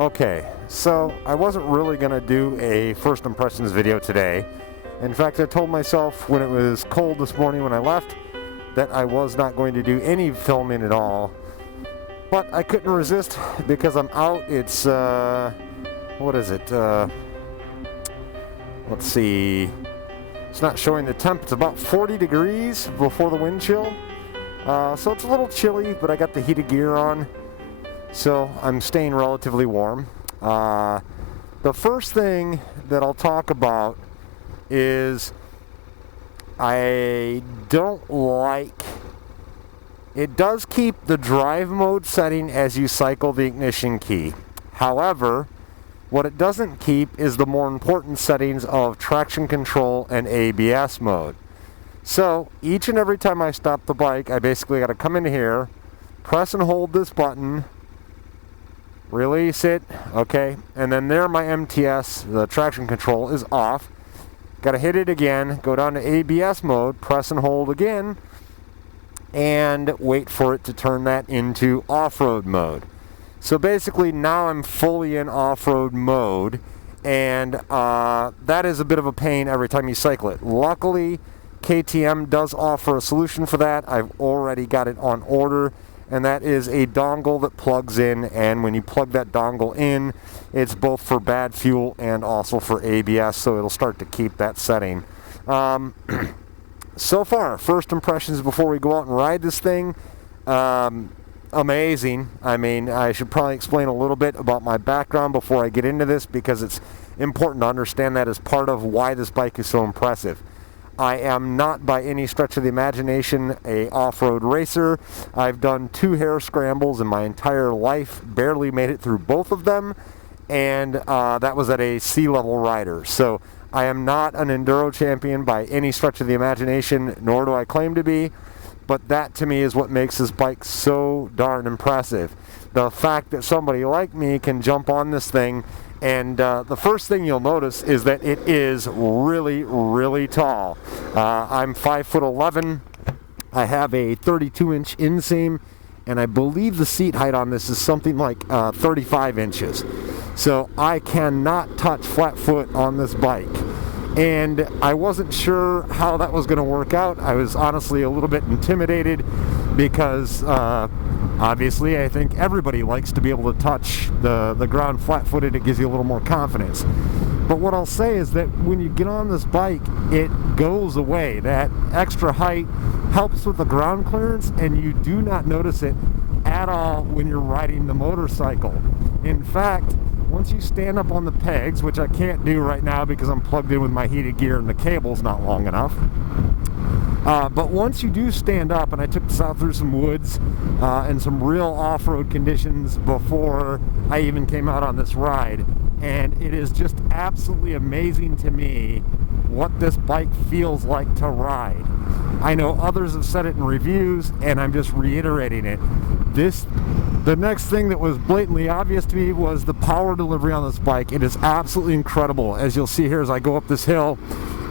Okay, so I wasn't really going to do a first impressions video today. In fact, I told myself when it was cold this morning when I left that I was not going to do any filming at all. But I couldn't resist because I'm out. It's, what is it? Let's see. It's not showing the temp. It's about 40 degrees before the wind chill. So it's a little chilly, but I got the heated gear on. So I'm staying relatively warm. The first thing that I'll talk about is I don't like, it does keep the drive mode setting as you cycle the ignition key. However, what it doesn't keep is the more important settings of traction control and ABS mode. So each and every time I stop the bike, I basically got to come in here, press and hold this button, release it, okay, and then there my MTS, the traction control, is off. Got to hit it again, go down to ABS mode, press and hold again, and wait for it to turn that into off-road mode. So basically now I'm fully in off-road mode, and that is a bit of a pain every time you cycle it. Luckily, KTM does offer a solution for that. I've already got it on order, and that is a dongle that plugs in, and when you plug that dongle in, it's both for bad fuel and also for ABS, so it'll start to keep that setting. So far, first impressions before we go out and ride this thing, amazing. I mean, I should probably explain a little bit about my background before I get into this, because it's important to understand that as part of why this bike is so impressive. I am not by any stretch of the imagination a off-road racer. I've done 2 hare scrambles in my entire life, barely made it through both of them, and that was at a sea-level rider. So I am not an enduro champion by any stretch of the imagination, nor do I claim to be, but that to me is what makes this bike so darn impressive. The fact that somebody like me can jump on this thing, and the first thing you'll notice is that it is really, really tall. I'm 5'11". I have a 32-inch inseam, and I believe the seat height on this is something like 35 inches. So I cannot touch flat foot on this bike. And I wasn't sure how that was going to work out. I was honestly a little bit intimidated because obviously I think everybody likes to be able to touch the ground flat-footed. It gives you a little more confidence. But what I'll say is that when you get on this bike, it goes away. That extra height helps with the ground clearance, and you do not notice it at all when you're riding the motorcycle. In fact, once you stand up on the pegs, which I can't do right now because I'm plugged in with my heated gear and the cable's not long enough, but once you do stand up, and I took this out through some woods and some real off-road conditions before I even came out on this ride, and it is just absolutely amazing to me what this bike feels like to ride. I know others have said it in reviews, and I'm just reiterating it. The next thing that was blatantly obvious to me was the power delivery on this bike. It is absolutely incredible. As you'll see here as I go up this hill,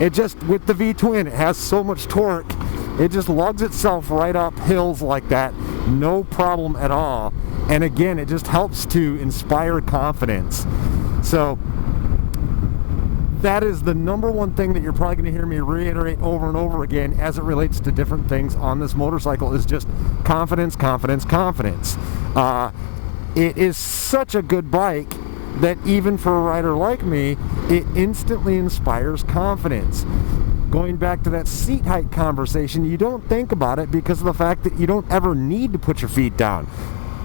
it just, with the V-twin, it has so much torque. It just lugs itself right up hills like that, no problem at all. And again, it just helps to inspire confidence. So that is the number one thing that you're probably going to hear me reiterate over and over again as it relates to different things on this motorcycle, is just confidence, confidence, confidence. It is such a good bike that even for a rider like me, it instantly inspires confidence. Going back to that seat height conversation, you don't think about it because of the fact that you don't ever need to put your feet down.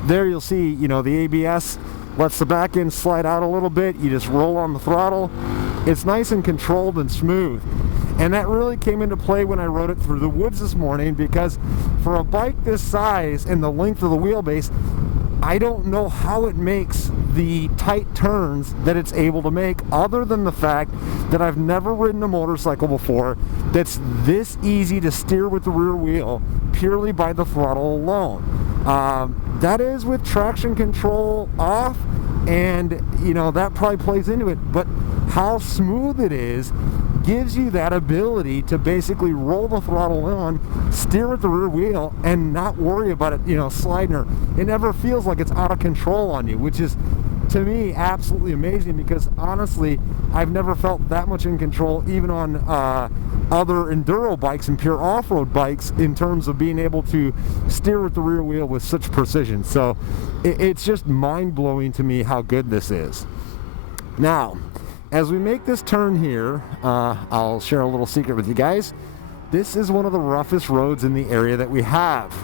There you'll see, you know, the ABS lets the back end slide out a little bit. You just roll on the throttle. It's nice and controlled and smooth. And that really came into play when I rode it through the woods this morning, because for a bike this size and the length of the wheelbase, I don't know how it makes the tight turns that it's able to make, other than the fact that I've never ridden a motorcycle before that's this easy to steer with the rear wheel purely by the throttle alone. That is with traction control off, and you know that probably plays into it, but how smooth it is gives you that ability to basically roll the throttle on, steer with the rear wheel, and not worry about it, you know, sliding, or it never feels like it's out of control on you, which is to me, absolutely amazing, because honestly, I've never felt that much in control, even on other enduro bikes and pure off-road bikes, in terms of being able to steer with the rear wheel with such precision. So it's just mind-blowing to me how good this is. Now, as we make this turn here, I'll share a little secret with you guys. This is one of the roughest roads in the area that we have.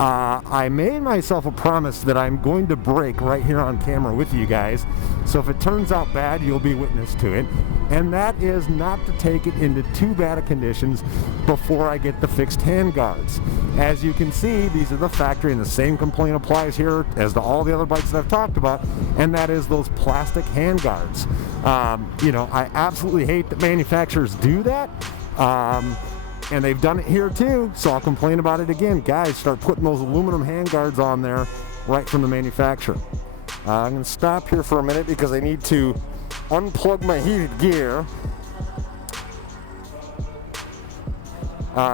I made myself a promise that I'm going to brake right here on camera with you guys. So if it turns out bad, you'll be witness to it. And that is not to take it into too bad of conditions before I get the fixed handguards. As you can see, these are the factory, and the same complaint applies here as to all the other bikes that I've talked about, and that is those plastic handguards. You know, I absolutely hate that manufacturers do that. And they've done it here too, so I'll complain about it again. Guys, start putting those aluminum handguards on there right from the manufacturer. I'm going to stop here for a minute because I need to unplug my heated gear.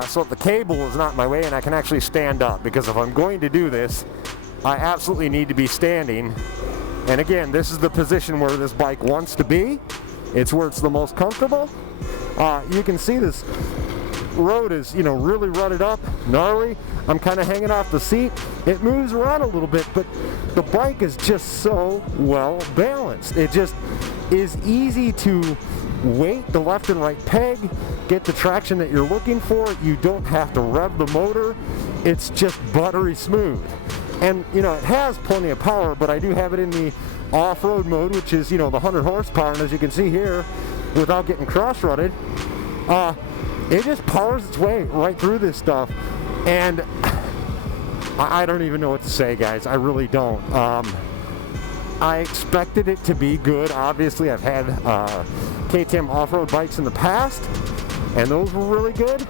So the cable is not in my way and I can actually stand up, because if I'm going to do this, I absolutely need to be standing. And again, this is the position where this bike wants to be. It's where it's the most comfortable. You can see this road is, you know, really rutted up, gnarly. I'm kind of hanging off the seat. It moves around a little bit, but the bike is just so well balanced. It just is easy to weight the left and right peg, get the traction that you're looking for. You don't have to rev the motor. It's just buttery smooth. And, you know, it has plenty of power, but I do have it in the off-road mode, which is, you know, the 100 horsepower. And as you can see here, without getting cross-rutted, it just powers its way right through this stuff. And I don't even know what to say, guys. I really don't. I expected it to be good. Obviously, I've had KTM off-road bikes in the past, and those were really good.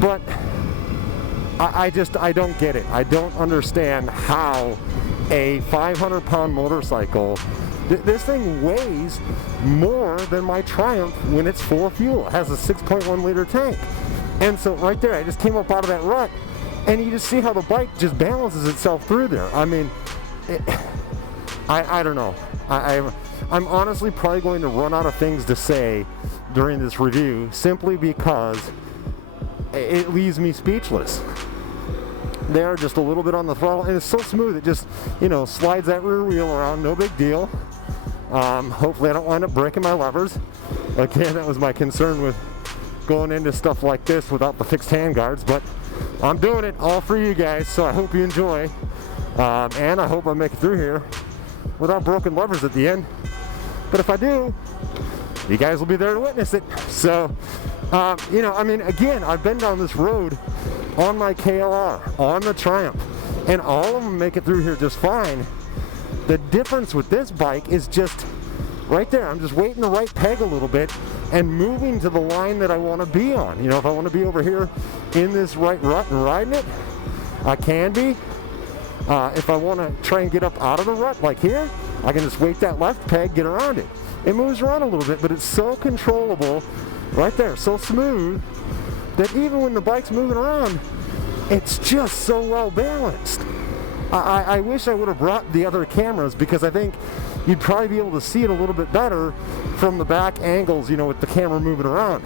But I don't get it. I don't understand how a 500-pound motorcycle, this thing weighs more than my Triumph when it's full of fuel. It has a 6.1 liter tank. And so right there, I just came up out of that rut, and you just see how the bike just balances itself through there. I mean, I don't know. I'm honestly probably going to run out of things to say during this review, simply because it leaves me speechless. There, just a little bit on the throttle, and it's so smooth. It just, you know, slides that rear wheel around, no big deal. Hopefully I don't wind up breaking my levers. Again, that was my concern with going into stuff like this without the fixed handguards, but I'm doing it all for you guys, so I hope you enjoy. And I hope I make it through here without broken levers at the end. But if I do, you guys will be there to witness it. So, you know, I mean, again, I've been down this road on my KLR, on the Triumph, and all of them make it through here just fine. The difference with this bike is just right there. I'm just weighting the right peg a little bit and moving to the line that I want to be on. You know, if I want to be over here in this right rut and riding it, I can be. If I want to try and get up out of the rut, like here, I can just weight that left peg, get around it. It moves around a little bit, but it's so controllable right there, so smooth, that even when the bike's moving around, it's just so well balanced. I wish I would have brought the other cameras, because I think you'd probably be able to see it a little bit better from the back angles, you know, with the camera moving around.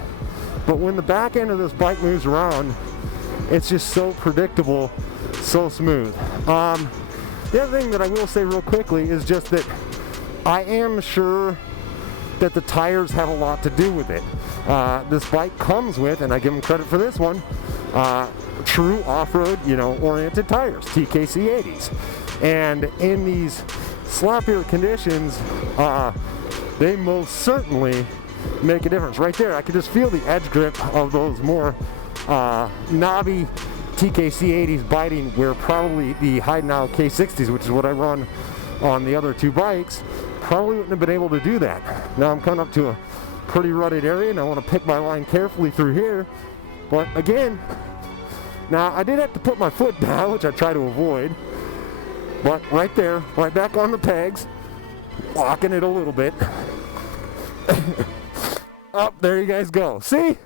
But when the back end of this bike moves around, it's just so predictable, so smooth. The other thing that I will say real quickly is just that I am sure that the tires have a lot to do with it. This bike comes with, and I give them credit for this one, true off-road, you know, oriented tires, TKC 80s. And in these sloppier conditions, they most certainly make a difference. Right there, I can just feel the edge grip of those more knobby TKC 80s biting, where probably the Hide-Now K60s, which is what I run on the other two bikes, probably wouldn't have been able to do that. Now I'm coming up to a pretty rutted area, and I want to pick my line carefully through here. But again, now I did have to put my foot down, which I try to avoid. But right there, right back on the pegs, locking it a little bit. Oh, there you guys go. See?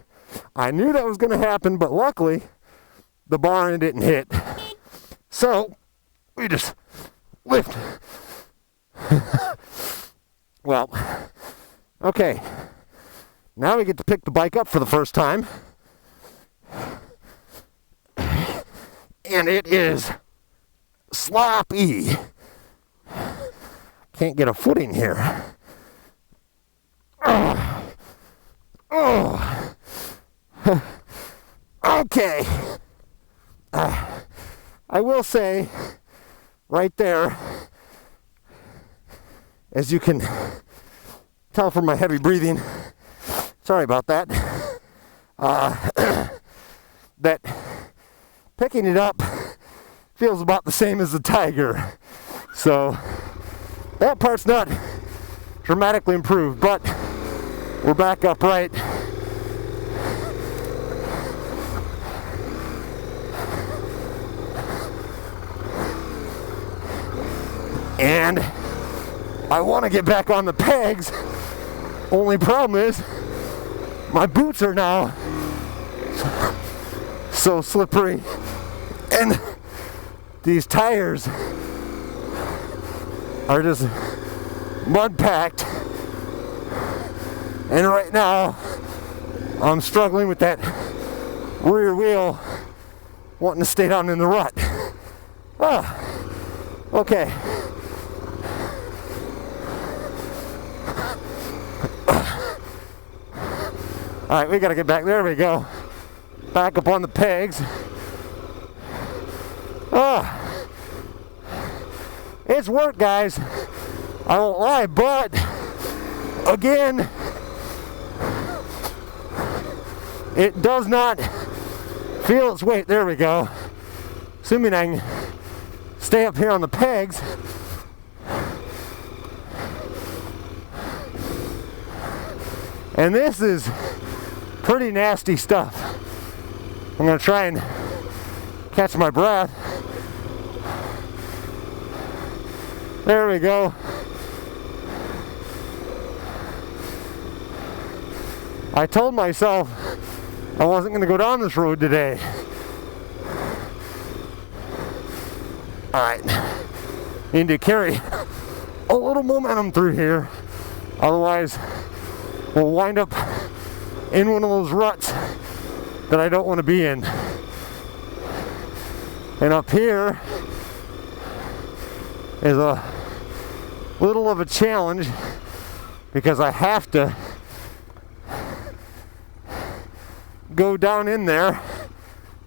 I knew that was going to happen, but luckily, the bar end didn't hit. So, we just lift Well, okay. Now we get to pick the bike up for the first time. And it is sloppy. Can't get a footing here. Oh. Okay. I will say, right there, as you can tell from my heavy breathing, sorry about that, that picking it up feels about the same as the Tiger. So that part's not dramatically improved, but we're back upright. And I want to get back on the pegs. Only problem is my boots are now so slippery, and these tires are just mud packed, and right now I'm struggling with that rear wheel wanting to stay down in the rut. Okay. All right, we gotta get back. There we go. Back up on the pegs. It's work, guys. I won't lie, but again, it does not feel its weight. There we go. Assuming I can stay up here on the pegs. And this is pretty nasty stuff. I'm gonna try and catch my breath. There we go. I told myself I wasn't gonna go down this road today. All right, need to carry a little momentum through here. Otherwise, we'll wind up in one of those ruts that I don't want to be in. And up here is a little of a challenge because I have to go down in there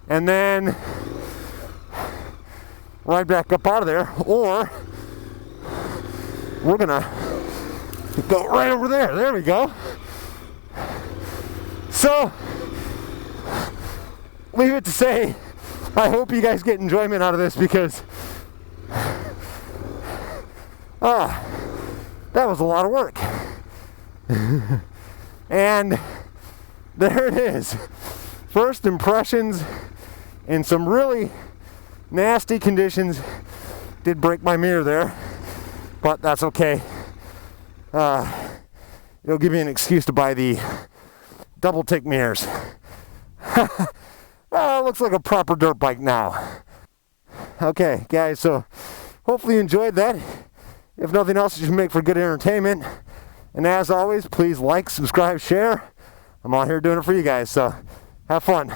and then right back up out of there, or we're gonna go right over there. There we go. So, leave it to say, I hope you guys get enjoyment out of this because that was a lot of work. And there it is. First impressions in some really nasty conditions. Did break my mirror there, but that's okay. It'll give me an excuse to buy the double tick mirrors. It looks like a proper dirt bike now. Okay, guys, so hopefully you enjoyed that. If nothing else, it should make for good entertainment. And as always, please like, subscribe, share. I'm out here doing it for you guys, so have fun.